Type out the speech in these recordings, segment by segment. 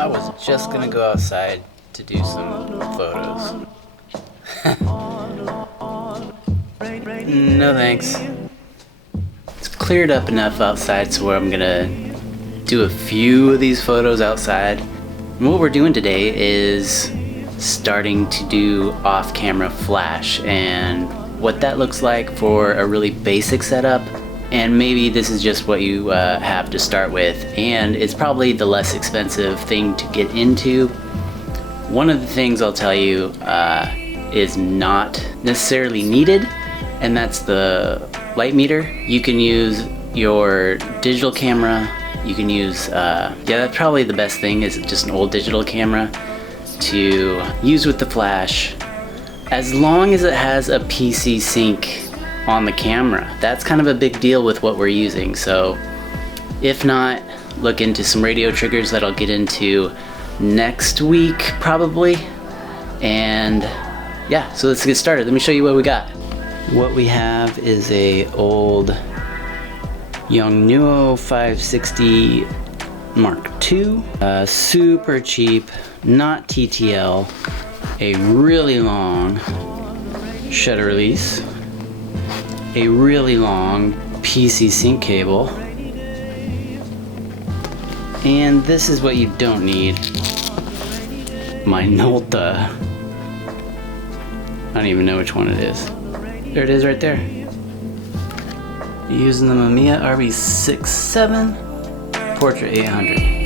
I was just gonna go outside to do some photos. No thanks. It's cleared up enough outside so where I'm gonna do a few of these photos outside. And what we're doing today is starting to do off-camera flash, and what that looks like for a really basic setup. And maybe this is just what you have to start with, and it's probably the less expensive thing to get into. One of the things I'll tell you is not necessarily needed, and that's the light meter. You can use your digital camera. You can use, yeah, that's probably the best thing, is just an old digital camera to use with the flash, as long as it has a PC sync on the camera. That's kind of a big deal with what we're using. So if not, look into some radio triggers that I'll get into next week probably. And yeah, so let's get started. Let me show you what we got. What we have is a old Yongnuo 560 Mark II, super cheap, not TTL, a really long shutter release, a really long PC sync cable, and this is what you don't need, my Nolta. I don't even know which one it is. There it is right there. Using the Mamiya RB67 Portrait 800.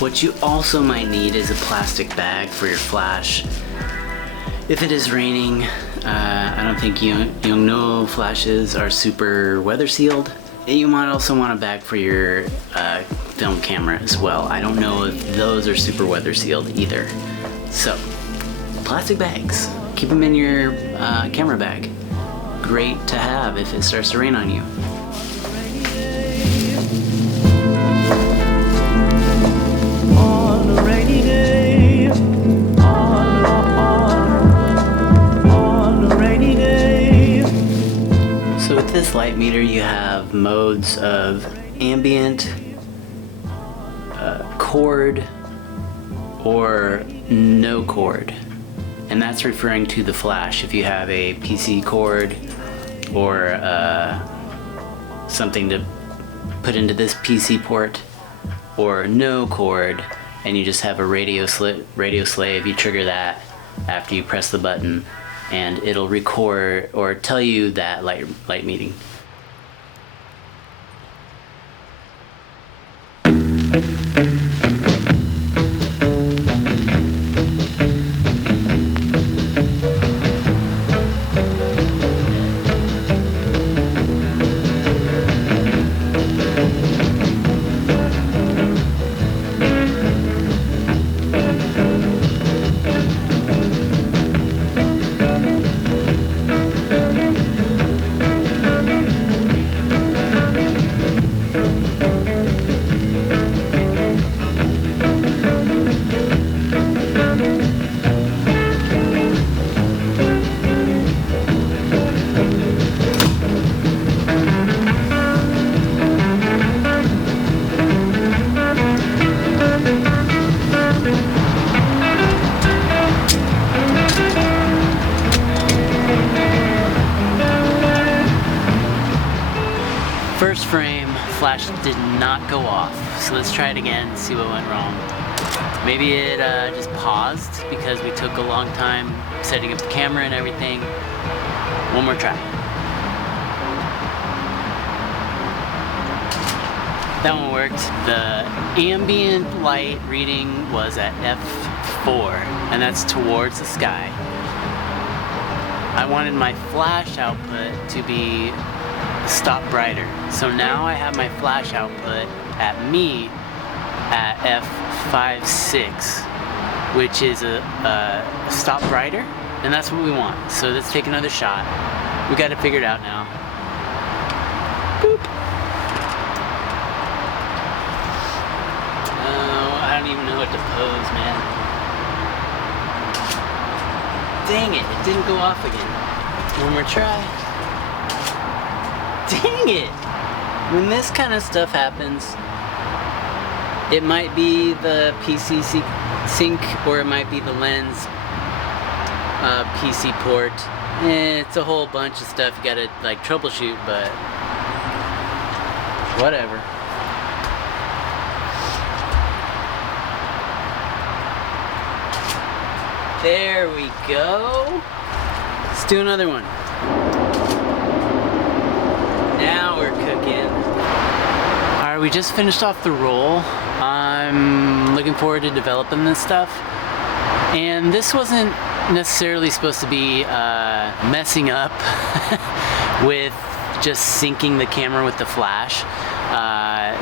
What you also might need is a plastic bag for your flash. If it is raining, I don't think Yongnuo flashes are super weather sealed. And you might also want a bag for your film camera as well. I don't know if those are super weather sealed either. So, plastic bags. Keep them in your camera bag. Great to have if it starts to rain on you. So with this light meter you have modes of ambient, cord, or no cord. And that's referring to the flash. If you have a PC cord or something to put into this PC port, or no cord, and you just have a radio slave, you trigger that after you press the button, and it'll record or tell you that light meeting. First frame, flash did not go off. So let's try it again, see what went wrong. Maybe it just paused because we took a long time setting up the camera and everything. One more try. That one worked. The ambient light reading was at f4, and that's towards the sky. I wanted my flash output to be stop brighter. So now I have my flash output at me at f5.6, which is a stop brighter, and that's what we want. So let's take another shot. We got it figured out now. Boop. Oh, I don't even know what to pose, man. Dang it, it didn't go off again. One more try. Dang it! When this kind of stuff happens, it might be the PC sync or it might be the lens PC port. It's a whole bunch of stuff you gotta like troubleshoot, but whatever. There we go. Let's do another one. Now we're cooking. Alright, we just finished off the roll. I'm looking forward to developing this stuff. And this wasn't necessarily supposed to be messing up with just syncing the camera with the flash.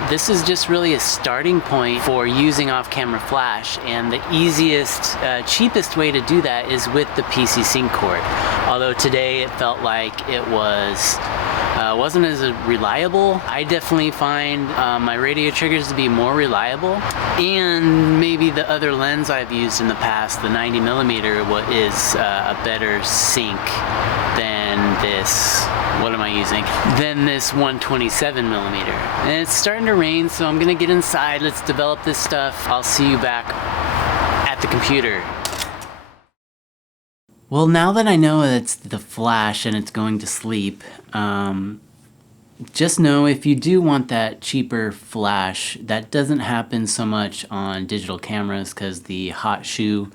This is just really a starting point for using off-camera flash, and the easiest, cheapest way to do that is with the PC sync cord. Although today it felt like it wasn't as reliable. I definitely find my radio triggers to be more reliable, and maybe the other lens I've used in the past, the 90mm, is a better sync than this. What am I using? Than this 127mm. And it's starting to rain, so I'm gonna get inside. Let's develop this stuff. I'll see you back at the computer. Well, now that I know it's the flash and it's going to sleep, just know if you do want that cheaper flash, that doesn't happen so much on digital cameras because the hot shoe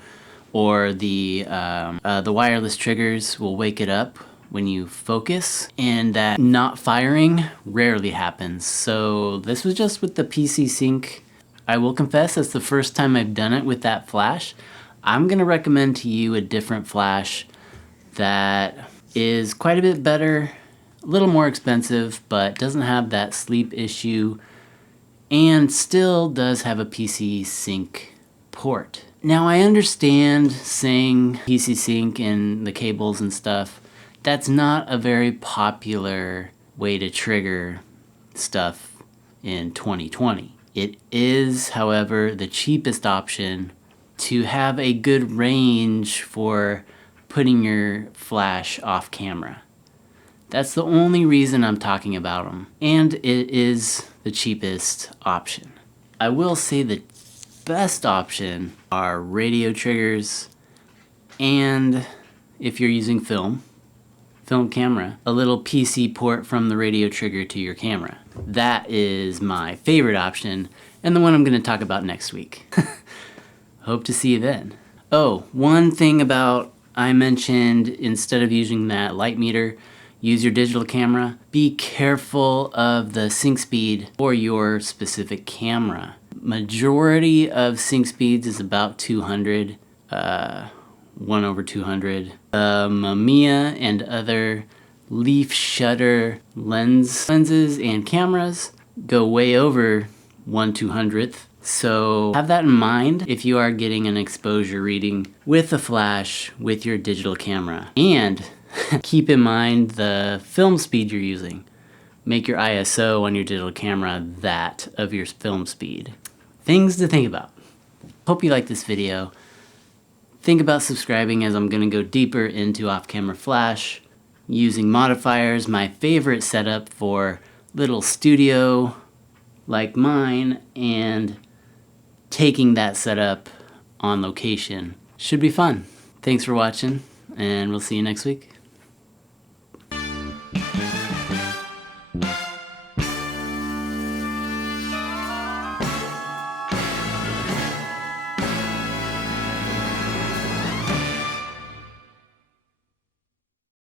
or the wireless triggers will wake it up when you focus, and that not firing rarely happens. So this was just with the PC sync. I will confess that's the first time I've done it with that flash. I'm gonna recommend to you a different flash that is quite a bit better, a little more expensive, but doesn't have that sleep issue and still does have a PC sync port. Now I understand saying PC sync and the cables and stuff, that's not a very popular way to trigger stuff in 2020. It is, however, the cheapest option to have a good range for putting your flash off camera. That's the only reason I'm talking about them, and it is the cheapest option. I will say the best option are radio triggers, and if you're using film camera, a little PC port from the radio trigger to your camera. That is my favorite option, and the one I'm going to talk about next week. Hope to see you then. Oh, one thing about, I mentioned instead of using that light meter, use your digital camera. Be careful of the sync speed for your specific camera. Majority of sync speeds is about 200, 1/200. Mamiya and other leaf shutter lenses and cameras go way over 1/200th. So have that in mind if you are getting an exposure reading with a flash with your digital camera. And keep in mind the film speed you're using. Make your ISO on your digital camera that of your film speed. Things to think about. Hope you like this video. Think about subscribing as I'm going to go deeper into off-camera flash, using modifiers, my favorite setup for little studio like mine, and taking that setup on location. Should be fun. Thanks for watching, and we'll see you next week.